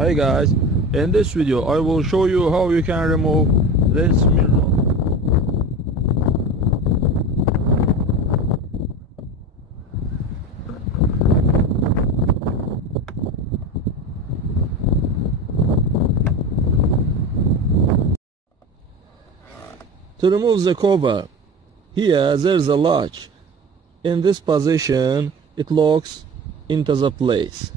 Hi guys, in this video I will show you how you can remove this mirror. To remove the cover, here there's a latch. In this position it locks into the place.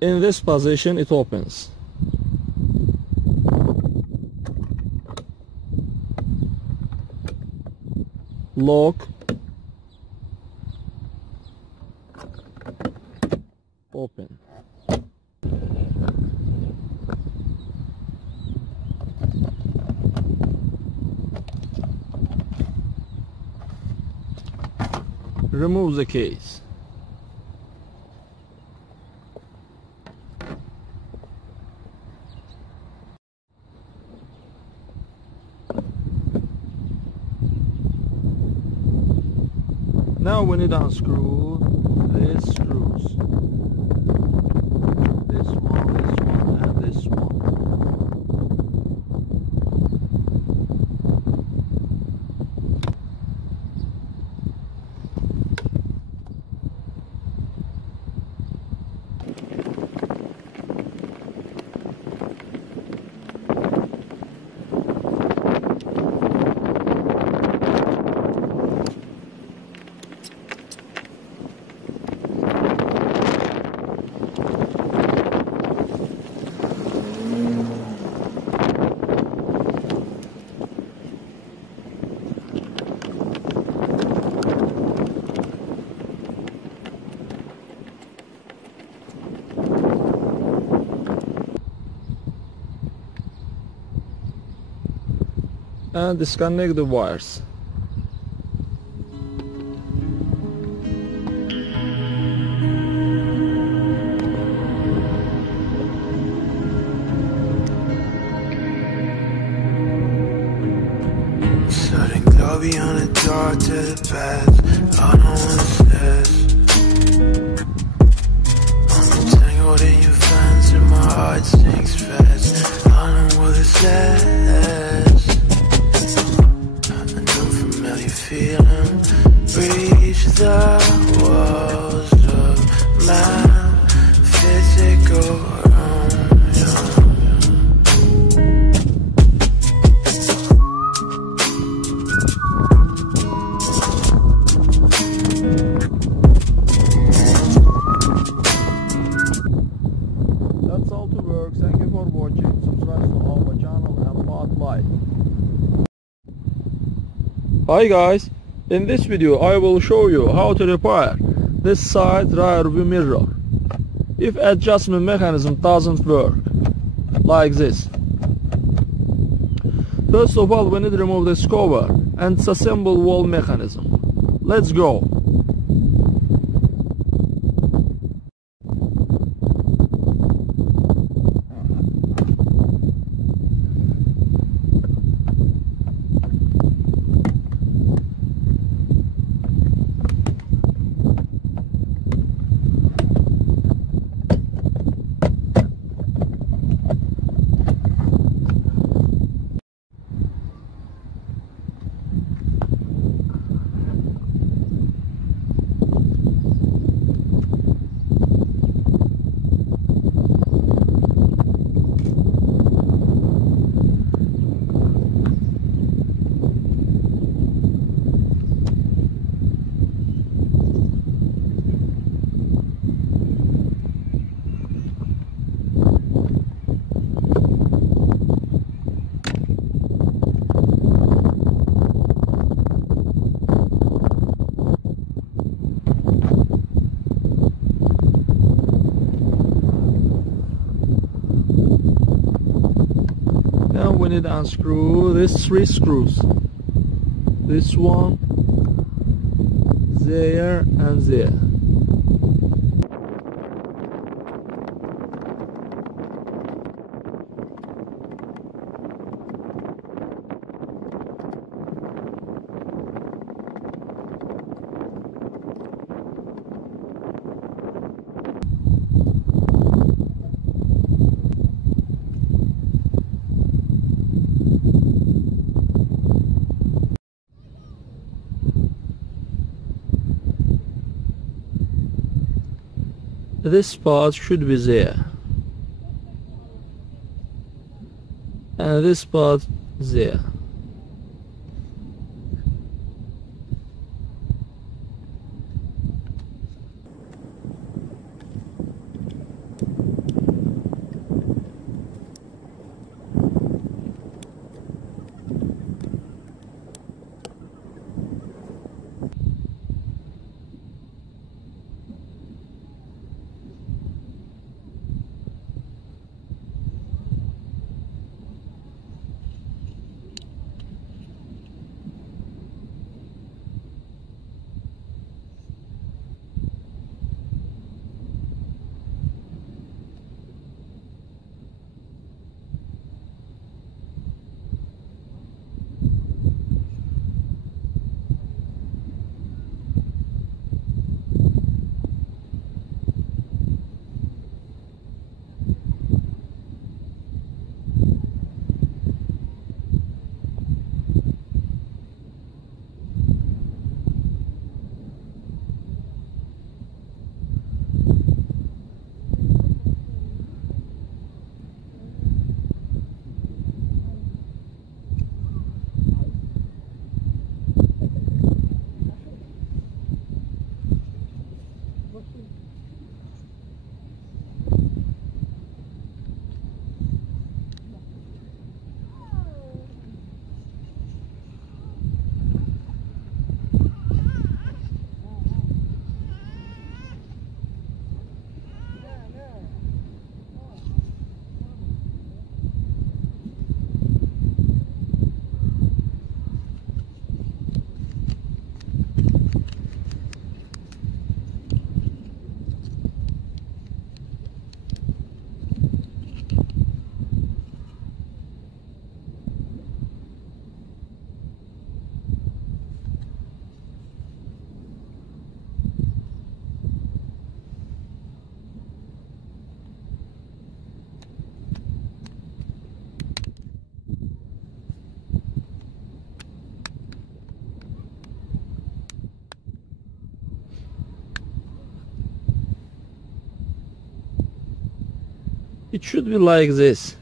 In this position it opens. Lock. Open. Remove the case. Now we need to unscrew these screws. This one, and this one. And disconnect the wires. Sudden glow beyond the door to the path. All no one says I'm entangled in your fence and my heart sinks fast. I know what is last. Feeling breach the walls of my physical room. That's all to work. Thank you for watching. Subscribe to our channel and part like. Hi guys, in this video I will show you how to repair this side rear view mirror if adjustment mechanism doesn't work, like this. First of all we need to remove this cover and disassemble wall mechanism. Let's go. We need to unscrew these 3 screws. This one, there and there. this part should be there, and this part there. It should be like this.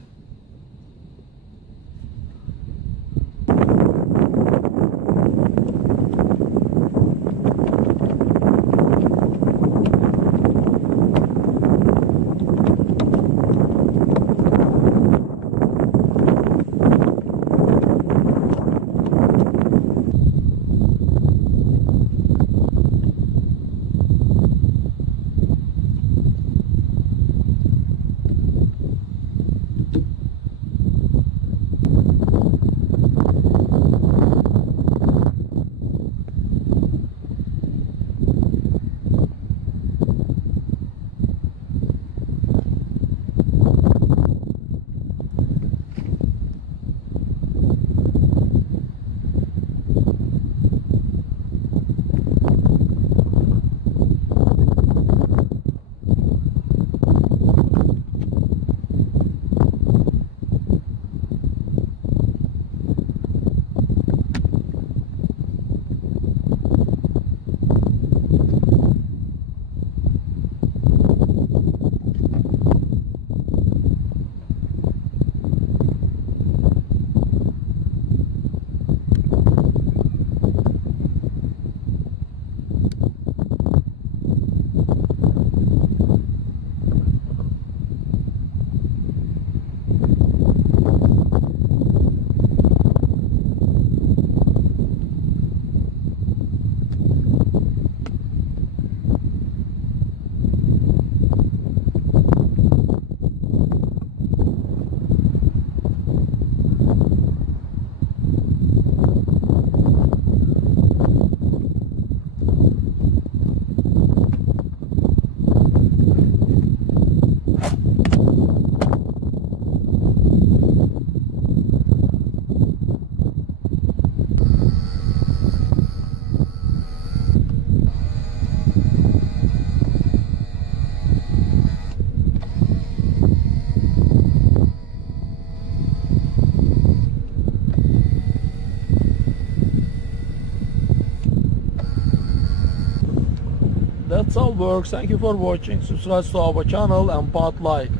that's all works. Thank you for watching. Subscribe to our channel and put like.